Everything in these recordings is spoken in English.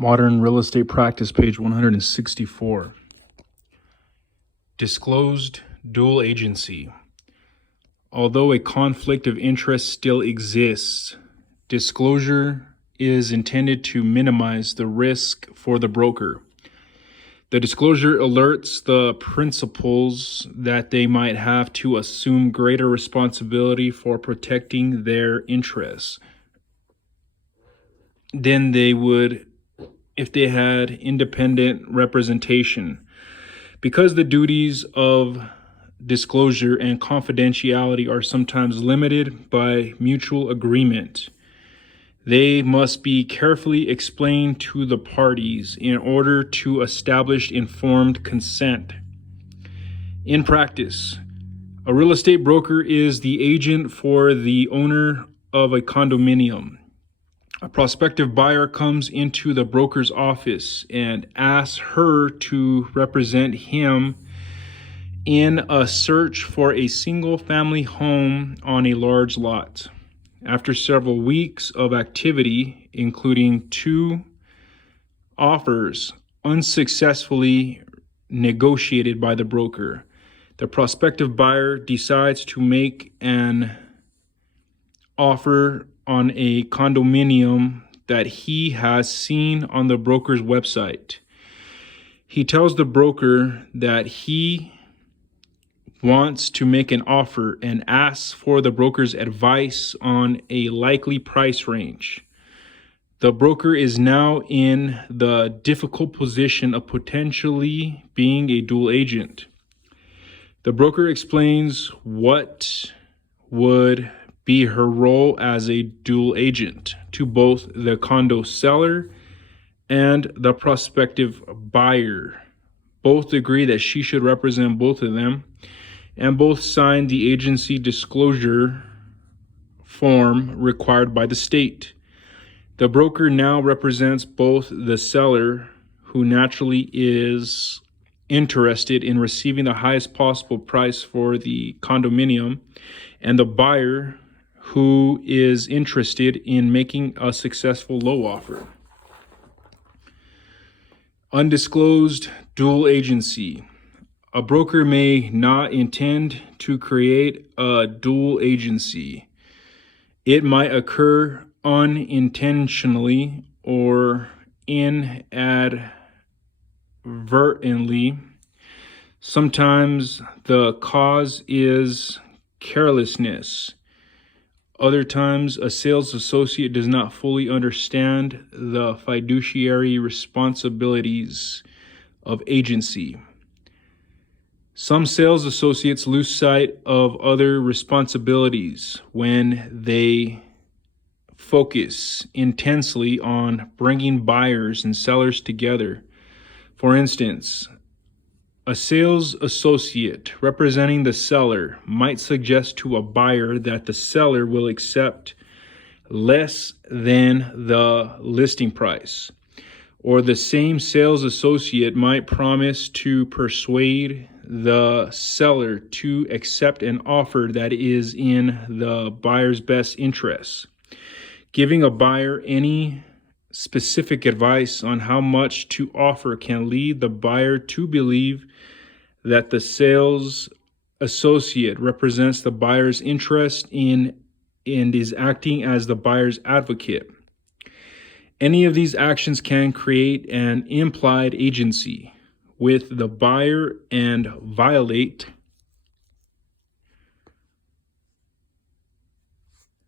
Modern Real Estate Practice, page 164. Disclosed dual agency. Although a conflict of interest still exists, disclosure is intended to minimize the risk for the broker. The disclosure alerts the principals that they might have to assume greater responsibility for protecting their interests than they would if they had independent representation. Because the duties of disclosure and confidentiality are sometimes limited by mutual agreement, they must be carefully explained to the parties in order to establish informed consent. In practice, a real estate broker is the agent for the owner of a condominium. A prospective buyer comes into the broker's office and asks her to represent him in a search for a single-family home on a large lot. After several weeks of activity, including 2 offers unsuccessfully negotiated by the broker, the prospective buyer decides to make an offer on a condominium that he has seen on the broker's website. He tells the broker that he wants to make an offer and asks for the broker's advice on a likely price range. The broker is now in the difficult position of potentially being a dual agent. The broker explains what would be her role as a dual agent to both the condo seller and the prospective buyer. Both agree that she should represent both of them, and both sign the agency disclosure form required by the state. The broker now represents both the seller, who naturally is interested in receiving the highest possible price for the condominium, and the buyer, who is interested in making a successful low offer. Undisclosed dual agency. A broker may not intend to create a dual agency. It might occur unintentionally or inadvertently. Sometimes the cause is carelessness. Other times, a sales associate does not fully understand the fiduciary responsibilities of agency. Some sales associates lose sight of other responsibilities when they focus intensely on bringing buyers and sellers together. For instance, a sales associate representing the seller might suggest to a buyer that the seller will accept less than the listing price. Or the same sales associate might promise to persuade the seller to accept an offer that is in the buyer's best interests. Giving a buyer any specific advice on how much to offer can lead the buyer to believe that the sales associate represents the buyer's interest in and is acting as the buyer's advocate. Any of these actions can create an implied agency with the buyer and violate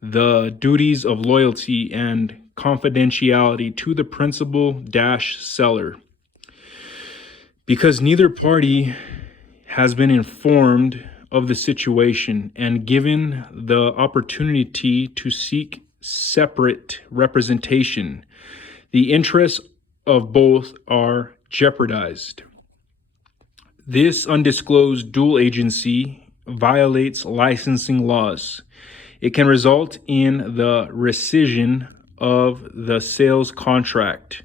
the duties of loyalty and confidentiality to the principal-seller. Because neither party has been informed of the situation and given the opportunity to seek separate representation, the interests of both are jeopardized. This undisclosed dual agency violates licensing laws. It can result in the rescission of the sales contract,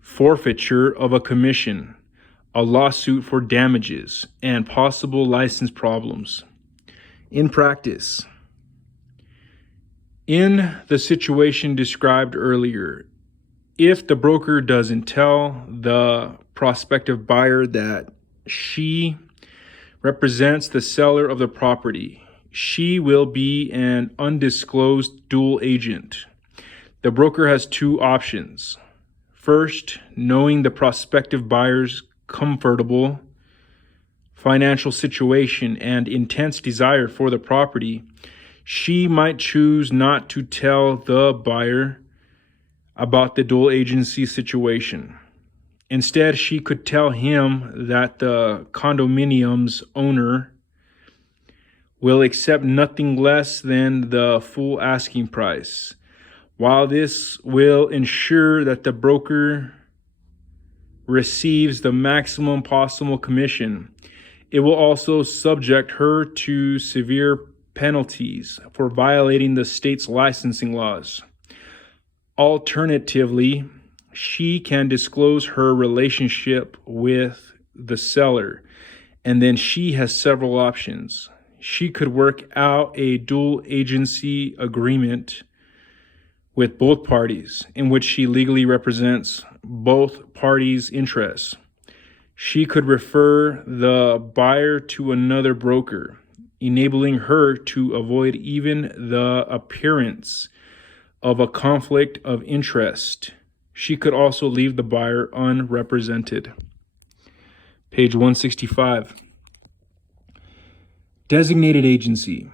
forfeiture of a commission, a lawsuit for damages, and possible license problems. In practice, in the situation described earlier, If the broker doesn't tell the prospective buyer that she represents the seller of the property, she will be an undisclosed dual agent. The broker has two options. First, knowing the prospective buyer's comfortable financial situation and intense desire for the property, she might choose not to tell the buyer about the dual agency situation. Instead, she could tell him that the condominium's owner will accept nothing less than the full asking price. While this will ensure that the broker receives the maximum possible commission, it will also subject her to severe penalties for violating the state's licensing laws. Alternatively, she can disclose her relationship with the seller, and then she has several options. She could work out a dual agency agreement with both parties in which she legally represents both parties' interests. She could refer the buyer to another broker, enabling her to avoid even the appearance of a conflict of interest. She could also leave the buyer unrepresented. Page 165. Designated agency,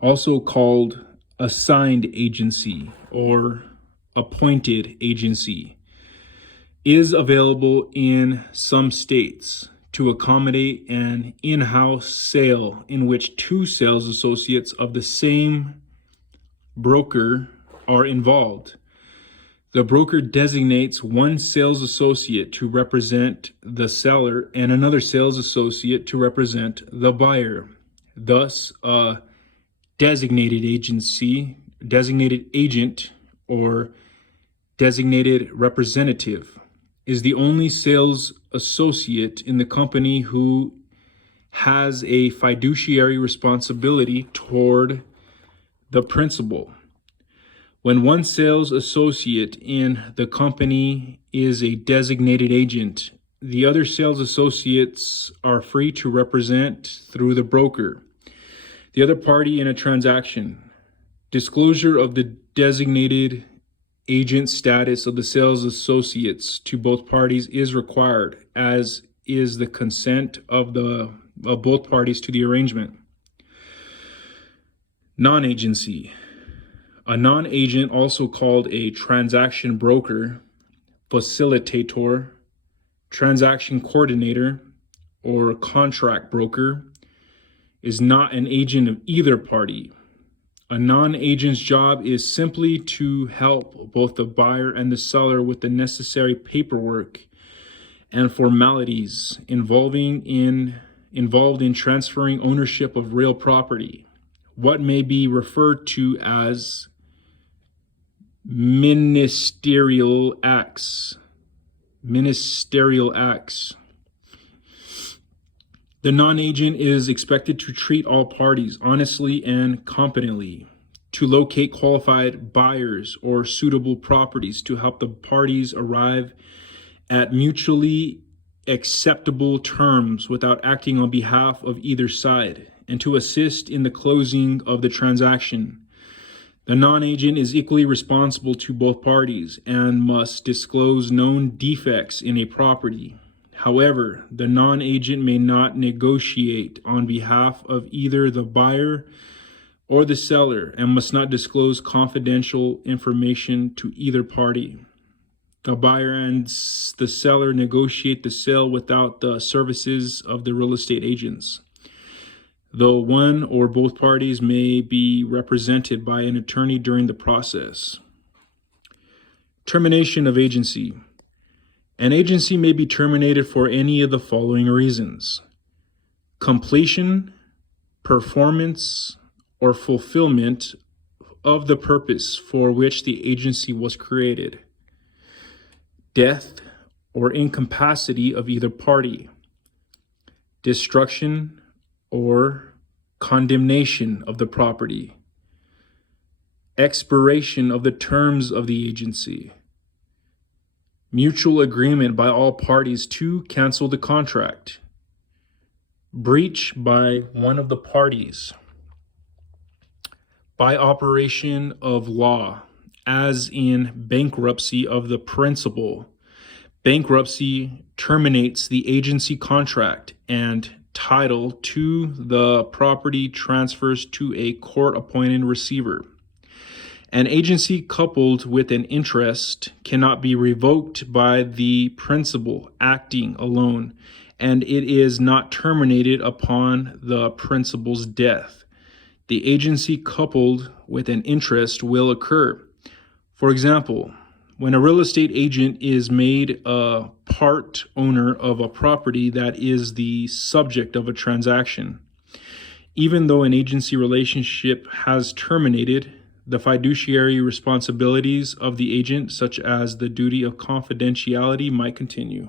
also called assigned agency or appointed agency, is available in some states to accommodate an in-house sale in which two sales associates of the same broker are involved. The broker designates one sales associate to represent the seller and another sales associate to represent the buyer. Thus, a designated agent, or designated representative is the only sales associate in the company who has a fiduciary responsibility toward the principal. When one sales associate in the company is a designated agent, the other sales associates are free to represent through the broker the other party in a transaction. Disclosure of the designated agent status of the sales associates to both parties is required, as is the consent of both parties to the arrangement. Non-agency. A non-agent, also called a transaction broker, facilitator, transaction coordinator, or contract broker, is not an agent of either party. A non-agent's job is simply to help both the buyer and the seller with the necessary paperwork and formalities involved in transferring ownership of real property, what may be referred to as ministerial acts. The non-agent is expected to treat all parties honestly and competently, to locate qualified buyers or suitable properties to help the parties arrive at mutually acceptable terms without acting on behalf of either side, and to assist in the closing of the transaction. The non-agent is equally responsible to both parties and must disclose known defects in a property. However, the non-agent may not negotiate on behalf of either the buyer or the seller and must not disclose confidential information to either party. The buyer and the seller negotiate the sale without the services of the real estate agents, though one or both parties may be represented by an attorney during the process. Termination of agency. An agency may be terminated for any of the following reasons: completion, performance, or fulfillment of the purpose for which the agency was created, death or incapacity of either party, destruction or condemnation of the property, expiration of the terms of the agency, Mutual agreement by all parties to cancel the contract. Breach by one of the parties. By operation of law, as in bankruptcy of the principal. Bankruptcy terminates the agency contract and title to the property transfers to a court-appointed receiver. An agency coupled with an interest cannot be revoked by the principal acting alone, and it is not terminated upon the principal's death. The agency coupled with an interest will occur. For example, when a real estate agent is made a part owner of a property that is the subject of a transaction, even though an agency relationship has terminated, the fiduciary responsibilities of the agent, such as the duty of confidentiality, might continue.